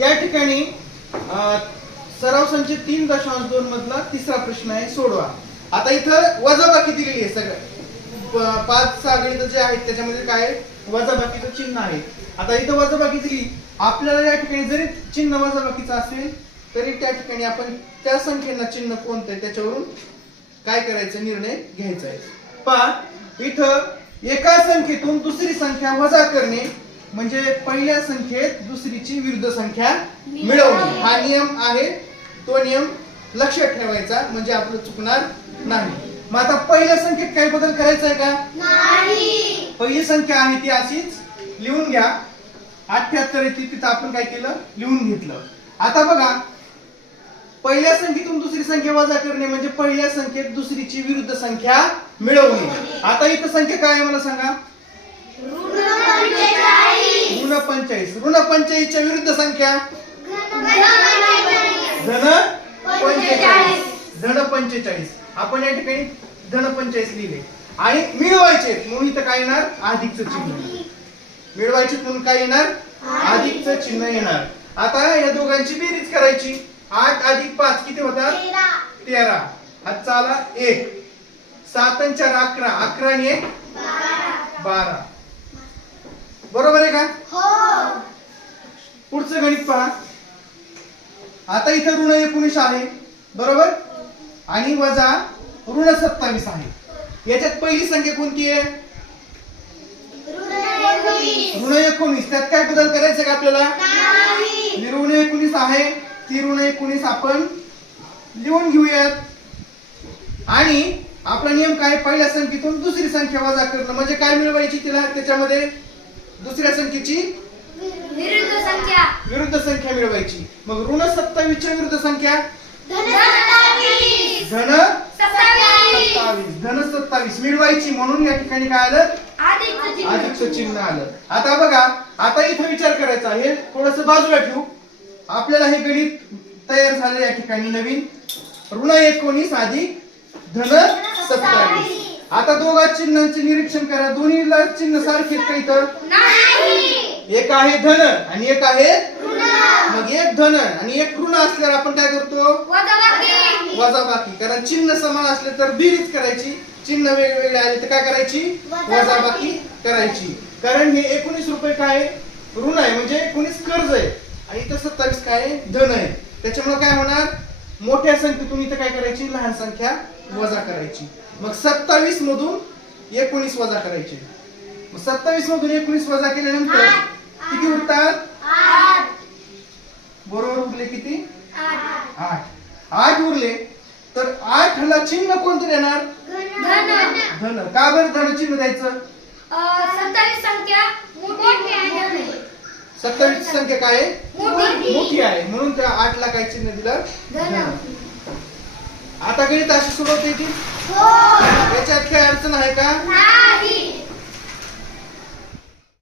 या ठिकाणी सराव संच 3.2 मधला तिसरा प्रश्न आहे, सोडवा. आता इथं वजाबाकी दिलेली आहे. सगळं 5-6 गणित जे आहेत त्याच्यामध्ये काय वजाबाकीचं चिन्ह आहे. आता इथं वजाबाकी दिली, आपल्याला या ठिकाणी जरी चिन्ह वजाबाकीचं असेल तरी त्या ठिकाणी आपण त्या संख्येला चिन्ह कोणतं आहे त्याच्यावरून काय करायचं, निर्णय घ्यायचा आहे. पण इथं एका संख्येतून दुसरी संख्या वजा करणे म्हणजे पहिल्या संख्येत दुसरीची विरुद्ध संख्या मिळवणे हा नियम आहे. तो नियम लक्षात ठेवायचा म्हणजे आपलं चुकणार नाही. मग आता पहिल्या संख्येत काही बदल करायचा आहे का? नाही. पहिली संख्या आहे ती अशीच लिहून घ्या. 78 येते तिथं आपण काय केलं, लिहून घेतलं. आता बघा, पहिल्या संख्येतून दुसरी संख्या वजा करणे म्हणजे पहिल्या संख्येत दुसरीची विरुद्ध संख्या मिळवणे. आता इथं संख्या काय आहे मला सांगा? ऋण 45. ऋण 45 च्या विरुद्ध संख्या धन 45. धन 45 आपण या ठिकाणी धन 45 लिहिले आणि मिळवायचे म्हणून इथं काय येणार, अधिकचं चिन्ह. मिळवायचे म्हणून काय येणार, अधिकचं चिन्ह येणार. आता या दोघांची बेरीज करायची. 8 अधिक 5 किती होतात? 13. हातचा आला 1. 7 आणि 4 11. 11 आणि 1 12. बरोबर आहे का? हो. पुढचं गणित पहा. आता इथं ऋण 19 आहे बरोबर आणि वजा ऋण 27 आहे. याच्यात पहिली संख्या कोणती आहे? ऋण 19. त्यात काय बदल करायचे का आपल्याला? ऋण 19 आहे, ती ऋण 19 आपण लिहून घेऊयात. आणि आपला नियम काय, पहिल्या संख्येतून दुसरी संख्या वजा करणं म्हणजे काय मिळवायची तिला, त्याच्यामध्ये दुसऱ्या संख्येची विरुद्ध संख्या मिळवायची. मग ऋण 27 च्या विरुद्ध संख्या धन 27. धन 27 मिळवायची म्हणून या ठिकाणी काय आलं, अधिकचं चिन्ह आलं. आता बघा, आता इथं विचार करायचा, हे थोडंसं बाजूला ठेवू. आपल्याला हे गणित तयार झालं या ठिकाणी नवीन. ऋण 19 अधिक धन 27. आता दोघा चिन्हांचे निरीक्षण करा. दोन्हीला चिन्ह सारखे का इथं? एक आहे धन आणि एक आहे ऋण. मग एक धन आणि एक ऋण असल्यावर आपण काय करतो, वजाबाकी. कारण चिन्ह समान असले तर बेरीज करायची, चिन्ह वेगवेगळे आले तर काय करायची, वजाबाकी करायची. कारण हे 19 रुपये काय ऋण आहे म्हणजे 19 कर्ज आहे आणि इथं 27 काय धन आहे. त्याच्यामुळे काय होणार, मोठ्या संख्येतून इथं काय करायची, लहान संख्या वजा करायची. मग 27 मधून 19 वजा करायचे. 27 मधून 19 वजा केल्यानंतर किती उरतात? 8. बरोबर उरले किती? 8. 8 उरले तर 8 ला चिन्ह कोणतं देणार? धन. का बरं धन चिन्ह द्यायचं? 27 संख्या मोठी आहे. 27 संख्या काय आहे? मोठी आहे म्हणून त्या 8 ला काय चिन्ह दिलं? धन. आता गणित अशी सोडवता येते? याच्यात काही अडचण आहे का? नाही.